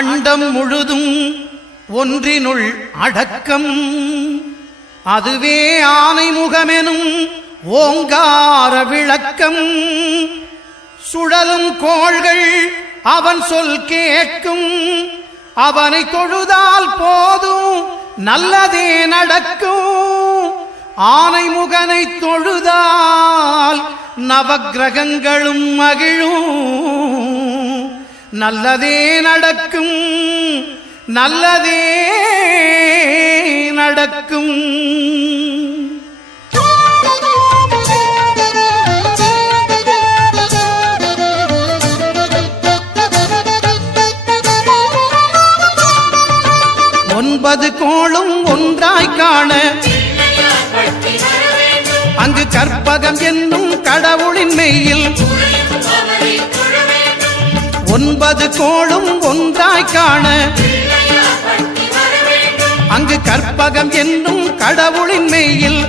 அண்டம் முழுதும் ஒன்றினுள் அடக்கம். அதுவே ஆனைமுகமெனும் ஓங்கார விளக்கம். சுழலும் கோள்கள் அவன் சொல் கேட்கும். அவனை தொழுதால் போதும் நல்லதே நடக்கும். ஆனைமுகனை தொழுதால் நவக்கிரகங்களும் மகிழும். நல்லதே நடக்கும், நல்லதே நடக்கும். ஒன்பது கோளும் ஒன்றாய் காண அங்கு கற்பகம் என்னும் கடவுளின் மெய்யில். ஒன்பது கோளும் ஒன்றாய் காண அங்கு கற்பகம் என்னும் கடவுளின் மெய்யில்.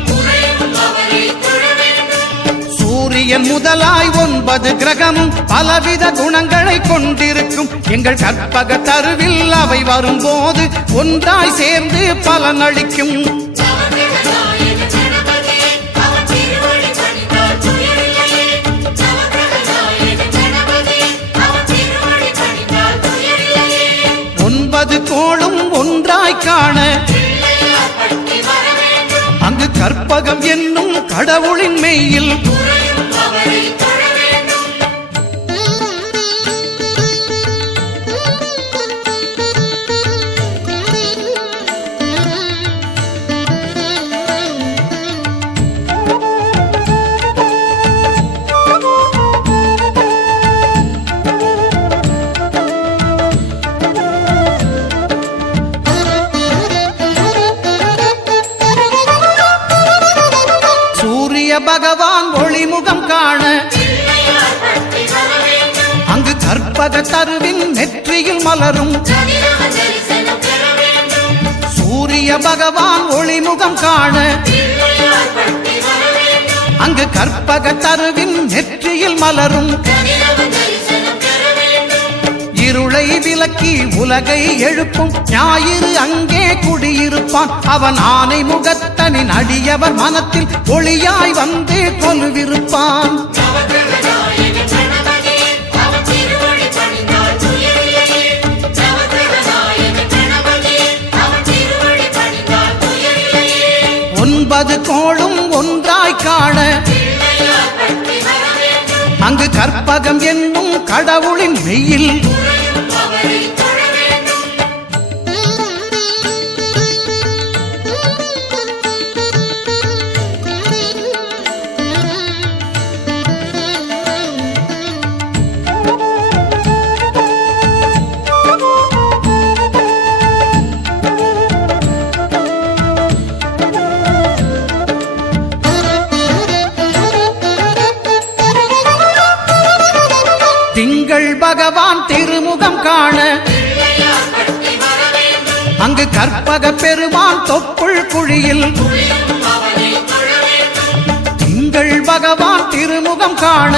சூரியன் முதலாய் 9 கிரகமும் பலவித குணங்களை கொண்டிருக்கும். எங்கள் கற்பக தருவில் அவை வரும்போது ஒன்றாய் சேர்ந்து பலனளிக்கும். ஒன்பது கோளும் ஒன்றாய் காண அங்கு கற்பகம் என்னும் கடவுளின் மெய்யில். பகவான் ஒளிமுகம் காண அங்கு கற்பக தருவின் நெற்றியில் மலரும். சூரிய பகவான் ஒளிமுகம் காண அங்கு கற்பக தருவின் நெற்றியில் மலரும். இருளை விலக்கி உலகை எழுப்பும் ஞாயிறு அங்கே குடியிருப்பான். அவன் ஆனை முகத்தனின் அடியவர் மனத்தில் ஒளியாய் வந்து கொலுவிருப்பான். ஒன்பது கோளும் ஒன்றாய் காண அங்கு கற்பகம் என்னும் கடவுளின் மெய்யில். திங்கள் பகவான் திருமுகம் காண அங்கு கற்பக பெருமான் தொப்புள் குழியில். திங்கள் பகவான் திருமுகம் காண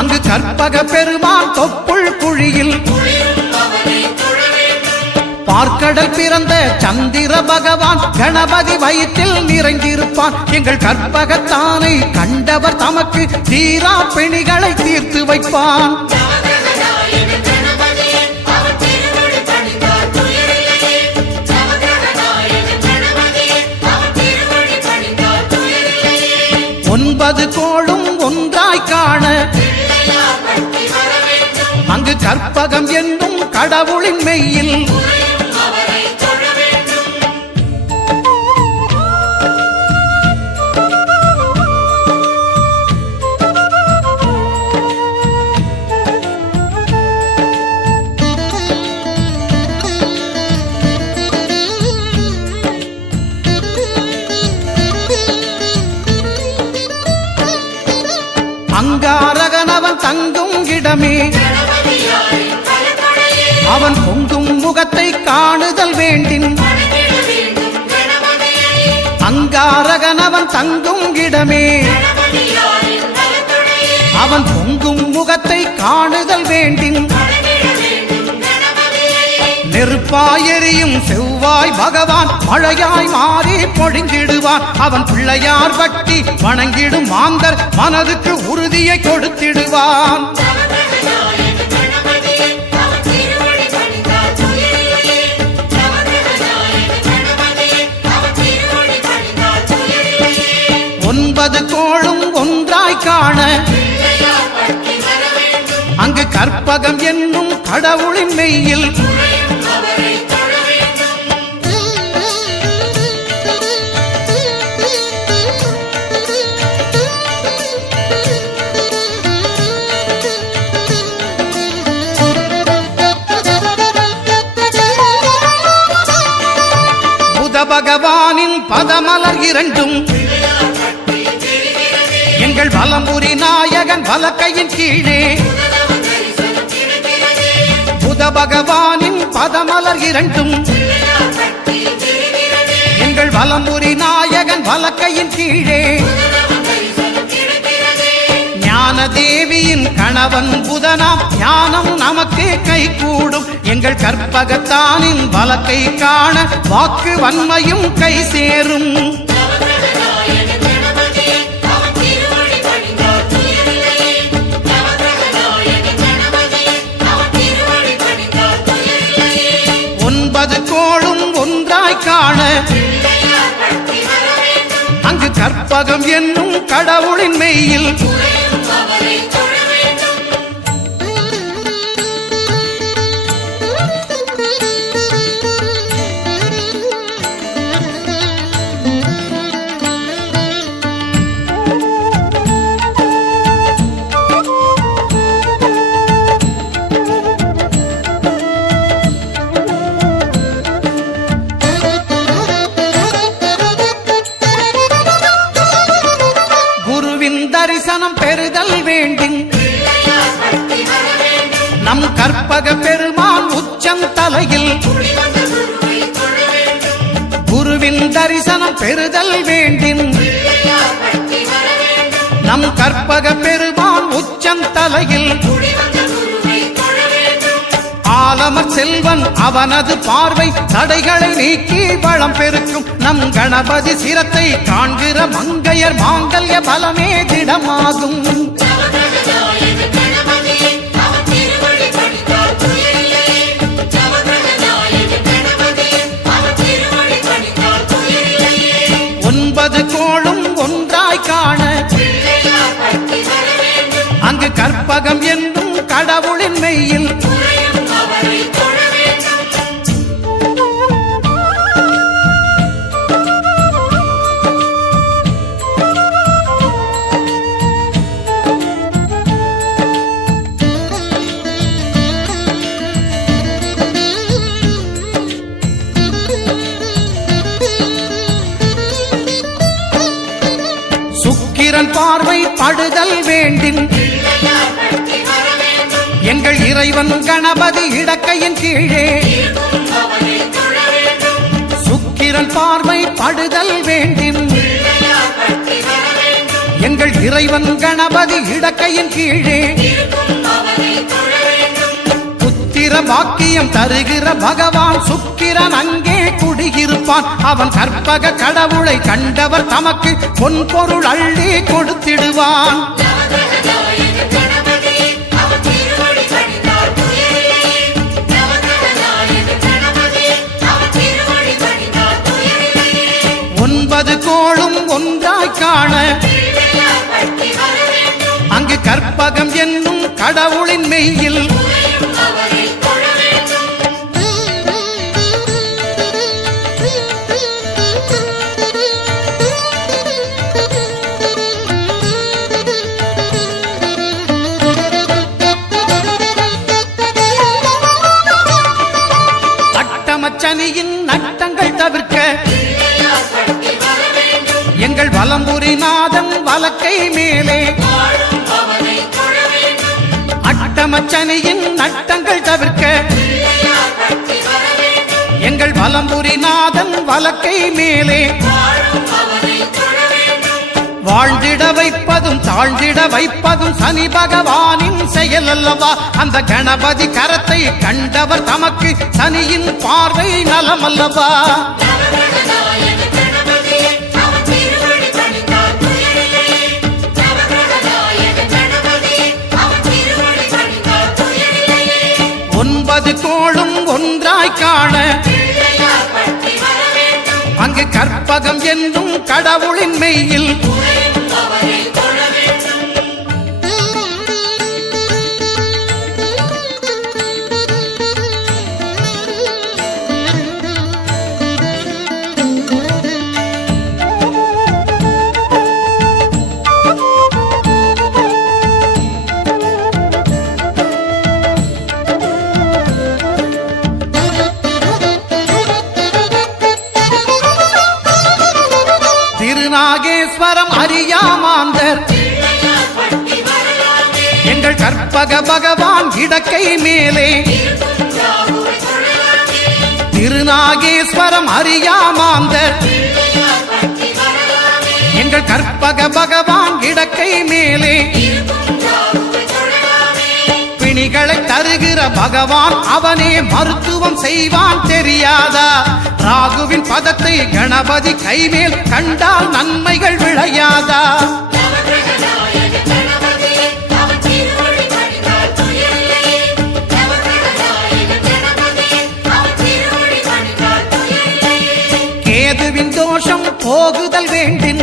அங்கு கற்பக பெருமான் தொப்புள் குழியில். பார்க்கடல் பிறந்த சந்திர பகவான் கணபதி வயிற்றில் நிறைந்திருப்பான். எங்கள் கற்பகத்தானை கண்டவர் தமக்கு தீரா பிணிகளை தீர்த்து வைப்பான். ஒன்பது கோளும் ஒன்றாய் காண அங்கு கற்பகம் என்னும் கடவுளின் மெய்யில். அங்காரகனவன் தங்கும் இடமே அவன் பொங்கும் முகத்தை காணுதல் வேண்டின். அங்காரகனவன் தங்கும் இடமே அவன் பொங்கும் முகத்தை காணுதல் வேண்டின். நெருப்பாயெறியும் செவ்வாய் பகவான் மழையாய் மாறி பொழிந்திடுவான். அவன் பிள்ளையார் பட்டி வணங்கிடும் மாந்தர் மனதுக்கு உறுதியை கொடுத்திடுவான். ஒன்பது கோளும் ஒன்றாய் காண அங்கு கற்பகம் என்னும் கடவுளின் மெய்யில் புத பகவானின் பதமலர் இரண்டும் எங்கள் வலம்புரி நாயகன் வலக்கையின் கீழே. புத பகவானின் பதமலர் இரண்டும் எங்கள் வலம்புரி நாயகன் வலக்கையின் கீழே. ஞான தேவியின் கணவன் புதனாம் ஞானம் நமக்கு கை கூடும். எங்கள் கற்பகத்தானின் வலக்கை காண வாக்கு வன்மையும் கை சேரும். ஒன்பது கோளும் ஒன்றாய் காண அங்கு கற்பகம் என்னும் கடவுளின் மெய்யில் தரிசனம் பெறுதல் வேண்டும். நம் கற்பக பெருமான் உச்சம் தலையில் குருவின் தரிசனம் பெறுதல் வேண்டும். நம் கற்பக பெருமான் உச்சம் தலையில் ஆலமர் செல்வன் அவனது பார்வை தடைகளை நீக்கி வளம் பெருக்கும். நம் கணபதி சிரத்தை காண்கிற மங்கையர் மாங்கல்ய பலமே திடமாகும். ஒன்பது கோளும் ஒன்றாய் காண அங்கு கற்பகம் என்னும் கடவுளின் மெய்யில் சுக்கிரன் பார்வை படுதல் வேண்டும். எங்கள் இறைவன் கணபதி இடக்கையின் கீழே சுக்கிரன் பார்வை படுதல் வேண்டும். எங்கள் இறைவன் கணபதி இடக்கையின் கீழே புத்திர வாக்கியம் தருகிற பகவான் சுக்கிரன் அங்கே குடியிருப்பான். அவன் கற்பக கடவுளை கண்டவர் தமக்கு பொன் பொருள் அள்ளி கொடுத்திடுவான். ஒன்பது கோளும் ஒன்றாய் காண அங்கு கற்பகம் என்னும் கடவுளின் மெய்யில் அட்டமச்சனியின் நட்டங்கள் தவிர்க்க எங்கள் வலம்புரி நாதன் வலக்கை மேலே அட்டமச்சனியின் நட்டங்கள் தவிர்க்க எங்கள் வலம்புரி நாதன் வலக்கை மேலே வாழ்ந்திட வைப்பதும் தாழ்ந்திட வைப்பதும் சனி பகவானின் செயல் அல்லவா? அந்த கணபதி கரத்தை கண்டவர் தமக்கு சனியின் பார்வை நலம் அல்லவா? ஒன்பது கோளும் ஒன்றாய் காண அங்கு கற்பகம் என்னும் கடவுளின் மெய்யில் திருநாகேஸ்வரம் அறியாமாந்தர் எங்கள் கற்பக பகவான் இடக்கை மேலே திருநாகேஸ்வரம் அறியாமாந்தர் எங்கள் கற்பக பகவான் இடக்கை மேலே பிணிகளை தருகிற பகவான் அவனே மருத்துவம் செய்வான் தெரியாதா? ராகுவின் பதத்தை கணபதி கைமேல் கண்டால் நன்மைகள் விளையாதா? கேதுவின் தோஷம் போகுதல் வேண்டின்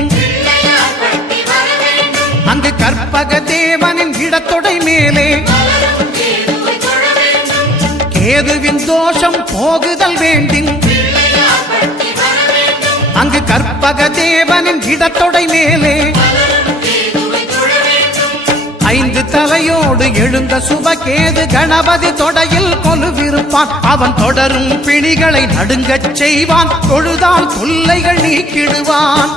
அங்கு கற்பக தேவனின் இடத்தொடை மேலே கேதுவின் தோஷம் போகுதல் வேண்டின் அங்கு கற்பக தேவனின் இடத்தொடை மேலே ஐந்து தலையோடு எழுந்த சுபகேது கணபதி தொடையில் கொலுவிருப்பான். அவன் தொடரும் பிணிகளை நடுங்கச் செய்வான். தொழுதால் தொல்லைகள் நீக்கிடுவான்.